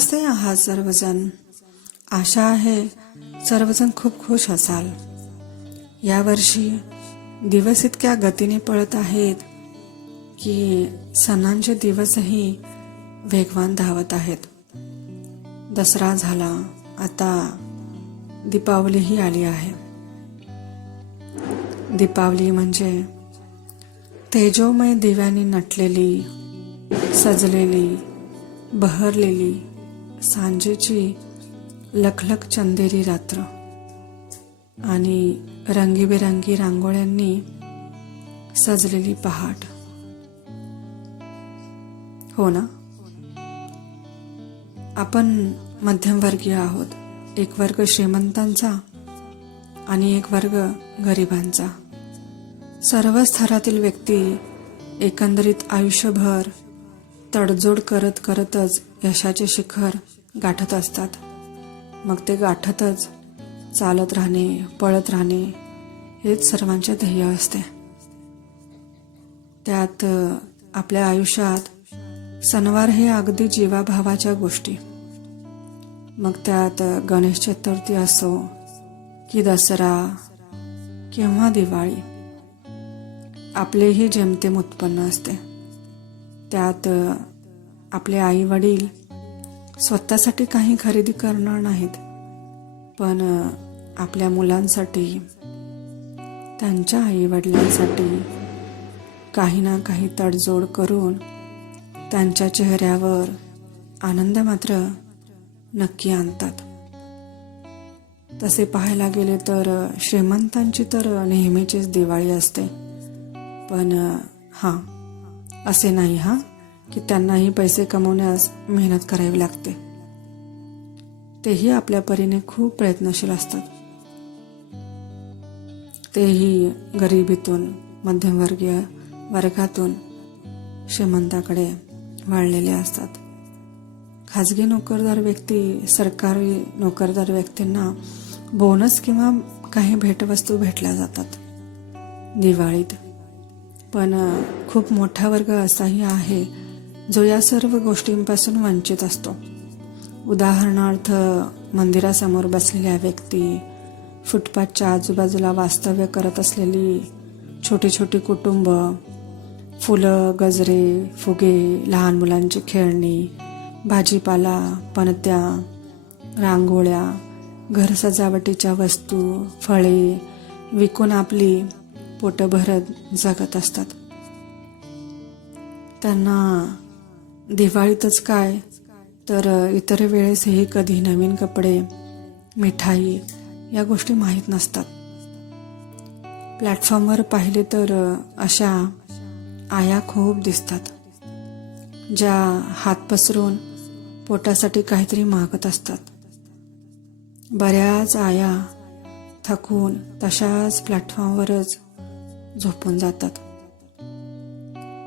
कसे आहात सर्वजण? आशा आहे सर्वजण खूप खुश असाल. यावर्षी दिवस इतक्या गतीने पळत आहेत की सणांचे दिवसही वेगवान धावत आहेत. दसरा झाला, आता दीपावलीही आली आहे. दीपावली म्हणजे तेजोमय दिव्यांनी नटलेली, सजलेली, बहरलेली सांजेची लखलख चंदेरी रात्र आणि रंगीबेरंगी रांगोळ्यांनी सजलेली पहाट. हो ना, आपण मध्यमवर्गीय आहोत. एक वर्ग श्रीमंतांचा आणि एक वर्ग गरिबांचा. सर्व स्तरातील व्यक्ती एकंदरीत आयुष्यभर तडजोड करतच यशाचे शिखर गाठत असतात. मग ते गाठतच चालत राहणे, पळत राहणे हेच सर्वांचे ध्येय असते. त्यात आपल्या आयुष्यात सणवार हे अगदी जीवाभावाच्या गोष्टी. मग त्यात गणेश चतुर्थी असो की दसरा किंवा दिवाळी, आपलेही जेमतेम उत्पन्न असते. त्यात आपले आई वडील स्वतःसाठी काही खरेदी करणार नाहीत, पण आपल्या मुलांसाठी, त्यांच्या आई वडिलांसाठी काही ना काही तडजोड करून त्यांच्या चेहऱ्यावर आनंद मात्र नक्की आणतात. तसे पाहायला गेले तर श्रीमंतांची तर नेहमीचीच दिवाळी असते. पण असे नाही की त्यांनाही पैसे कमवण्यास मेहनत करावी लागते. तेही आपल्या परीने खूप प्रयत्नशील असतात. तेही गरिबीतून, मध्यमवर्गीय वर्गातून श्रीमंताकडे वळलेले असतात. खाजगी नोकरदार व्यक्ती, सरकारी नोकरदार व्यक्तींना बोनस किंवा काही भेटवस्तू भेटल्या जातात दिवाळीत. पण खूप मोठा वर्ग असाही आहे जो या सर्व गोष्टींपासून वंचित असतो. उदाहरणार्थ, मंदिरासमोर बसलेल्या व्यक्ती, फुटपाथच्या आजूबाजूला वास्तव्य करत असलेली छोटी छोटी कुटुंब, फुलं, गजरे, फुगे, लहान मुलांची खेळणी, भाजीपाला, पणत्या, रांगोळ्या, घर सजावटीच्या वस्तू, फळे विकून आपली पोटं भरत जगत असतात. त्यांना दिवाळीतच काय तर इतर वेळेसही कधी नवीन कपडे, मिठाई या गोष्टी माहीत नसतात. प्लॅटफॉर्मवर पाहिले तर अशा आया खूप दिसतात, ज्या हात पसरून पोटासाठी काहीतरी मागत असतात. बऱ्याच आया थकून तशाच प्लॅटफॉर्मवरच झोपून जातात.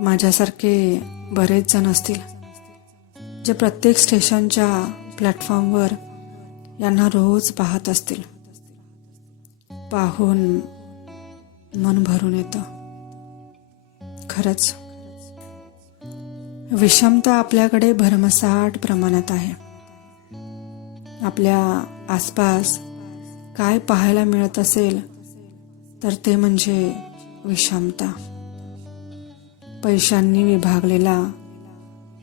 माझ्यासारखे बरेच जण असतील जे प्रत्येक स्टेशनच्या प्लॅटफॉर्मवर यांना रोज पाहत असतील. पाहून मन भरून येतं. खरंच विषमता आपल्याकडे भरमसाठ प्रमाणात आहे. आपल्या आसपास काय पाहायला मिळत असेल तर ते म्हणजे विषमता. पैशांनी विभागलेला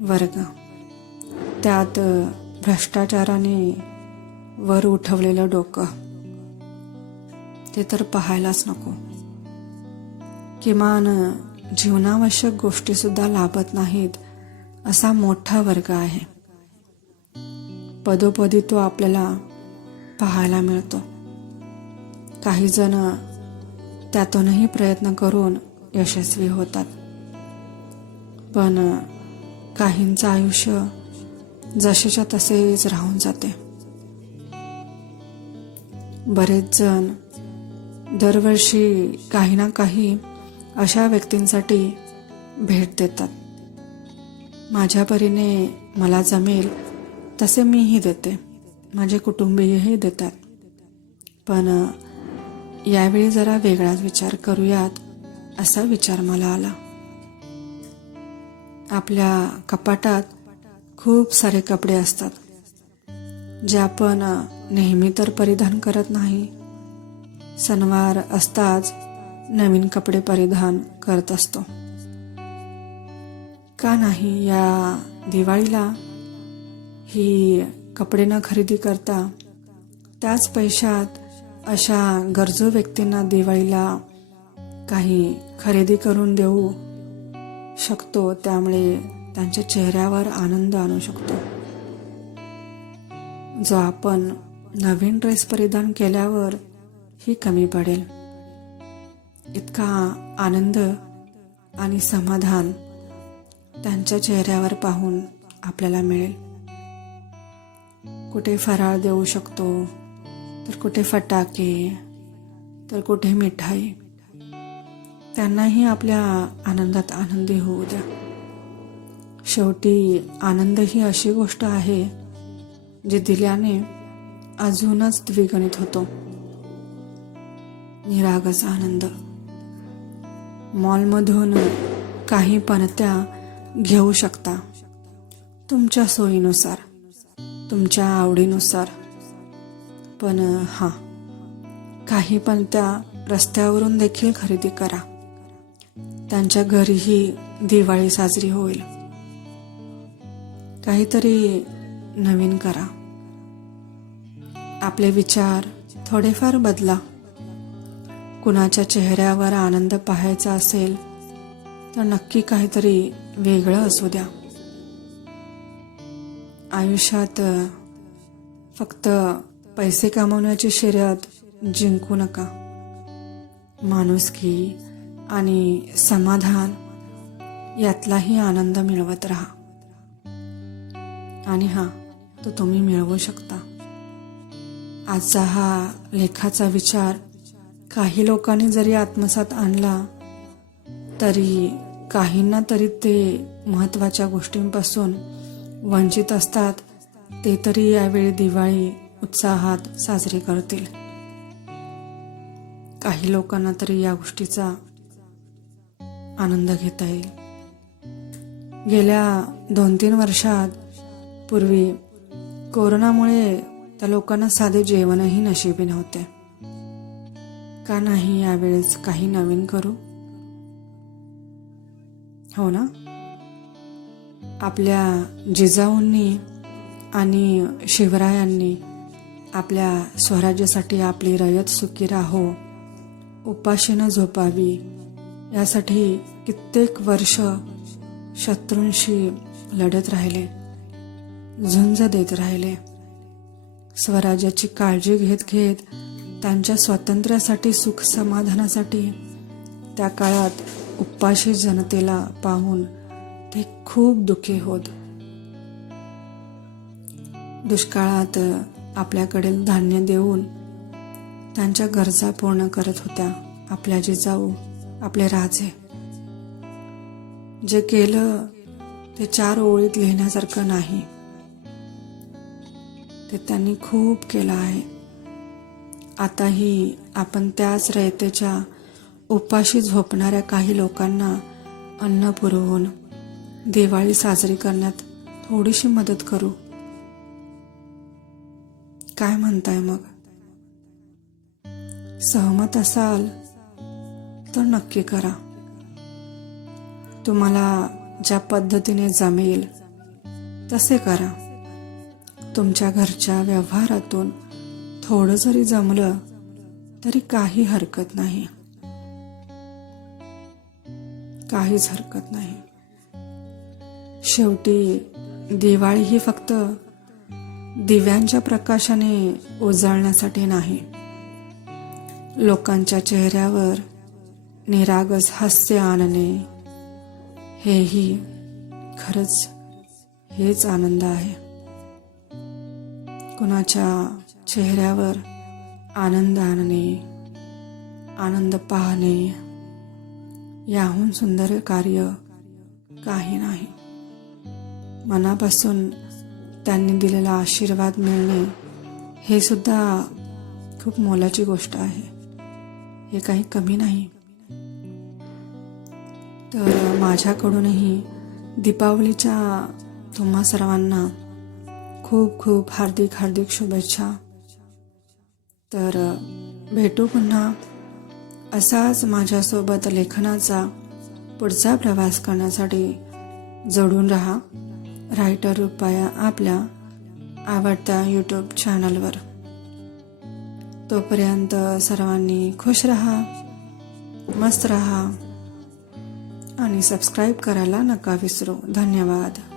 वर्ग, त्यात भ्रष्टाचाराने वर उठवलेलं डोकं, ते तर पाहायलाच नको. किमान जीवनावश्यक गोष्टी सुद्धा लाभत नाहीत असा मोठा वर्ग आहे. पदोपदी तो आपल्याला पाहायला मिळतो. काही जण त्यातूनही प्रयत्न करून यशस्वी होतात, पण काहींचं आयुष्य जसेच्या तसेच राहून जाते. बरेच जण दरवर्षी काही ना काही अशा व्यक्तींसाठी भेट देतात. माझ्या परीने मला जमेल तसे मीही देते, माझे कुटुंबीयही देतात. पण यावेळी जरा वेगळाच विचार करूयात असा विचार मला आला. आपल्या कपाटात खूप सारे कपडे असतात, जे आपण नेहमी तर परिधान करत नाही. सणवार असताच नवीन कपडे परिधान करत असतो. का नाही या दिवाळीला ही कपडे न खरेदी करता त्याच पैशात अशा गरजू व्यक्तींना दिवाळीला काही खरेदी करून देऊ शकतो. त्यामुळे त्यांच्या चेहऱ्यावर आनंद आणू शकतो. जो आपण नवीन ड्रेस परिधान केल्यावर ही कमी पडेल. इतका आनंद आणि समाधान त्यांच्या चेहऱ्यावर पाहून आपल्याला मिळेल. कुठे फराळ देऊ शकतो, तर कुठे फटाके, तर कुठे मिठाई. त्यांनाही आपल्या आनंदात आनंदी होऊ द्या. शेवटी आनंद ही अशी गोष्ट आहे जी दिल्याने अजूनच द्विगुणित होतो. निरागस आनंद. मॉलमधून काही पणत्या घेऊ शकता तुमच्या सोयीनुसार, तुमच्या आवडीनुसार. पण काही पणत्या रस्त्यावरून देखील खरेदी करा. त्यांच्या घरीही दिवाळी साजरी होईल. काहीतरी नवीन करा. आपले विचार थोडेफार बदला. कुणाच्या चेहऱ्यावर आनंद पाहायचा असेल तर नक्की काहीतरी वेगळं असू द्या. आयुष्यात फक्त पैसे कमवण्याची शर्यत जिंकू नका. माणुसकी आणि समाधान यातलाही आनंद मिळवत राहा. आणि तो तुम्ही मिळवू शकता. आजचा हा लेखाचा विचार काही लोकांनी जरी आत्मसात आणला तरी काहींना तरी ते महत्त्वाच्या गोष्टींपासून वंचित असतात. ते तरी यावेळी दिवाळी उत्साहात साजरी करतील. काही लोकांना तरी या गोष्टीचा आनंद घेता येईल. गेल्या 2-3 वर्षात पूर्वी कोरोनामुळे त्या लोकांना साधे जेवणही नशिबी नव्हते. का नाही यावेळेस काही नवीन करू? हो ना? आपल्या जिजाऊंनी आणि शिवरायांनी आपल्या स्वराज्यासाठी आपली रयत सुखी राहो, उपाशी न झोपावी यासाठी कित्येक वर्ष शत्रूंशी लढत राहिले, झुंज देत राहिले. स्वराज्याची काळजी घेत घेत त्यांच्या स्वातंत्र्यासाठी, सुख समाधानासाठी त्या काळात उपाशी जनतेला पाहून ते खूप दुःखी होत. दुष्काळात आपल्याकडील धान्य देऊन त्यांच्या गरजा पूर्ण करत होत्या आपल्या जिजाऊ, आपले राजे. जे केलं ते 4 ओळीत लिहिण्यासारखं नाही. ते त्यांनी खूप केलं आहे. आताही आपण त्याच रयतेच्या उपाशी झोपणाऱ्या काही लोकांना अन्न पुरवून दिवाळी साजरी करण्यात थोडीशी मदत करू. काय म्हणताय मग? सहमत असाल तर नक्की करा. तुम्हाला ज्या पद्धतीने जमेल तसे करा. तुमच्या घरच्या व्यवहारातून थोडं जरी जमलं तरी काही हरकत नाही. काहीच हरकत नाही. शेवटी दिवाळी ही फक्त दिव्यांच्या प्रकाशाने उजळण्यासाठी नाही. लोकांच्या चेहऱ्यावर निरागस हास्य आणणे हेही खरंच हेच आनंद आहे. कुणाच्या चेहऱ्यावर आनंद आणणे, आनंद पाहणे याहून सुंदर कार्य काही नाही. मनापासून त्यांनी दिलेला आशीर्वाद मिळणे हे सुद्धा खूप मोलाची गोष्ट आहे. हे काही कमी नाही. तर माझ्याकडूनही दीपावलीच्या तुम्हा सर्वांना खूप खूप हार्दिक शुभेच्छा. तर भेटू पुन्हा असाच माझ्यासोबत लेखनाचा पुढचा प्रवास करण्यासाठी. जोडून रहा रायटर रुपाया आपल्या आवडत्या यूट्यूब चॅनलवर. तोपर्यंत सर्वांनी खुश रहा, मस्त रहा आणि सबस्क्राईब करायला नका विसरू. धन्यवाद.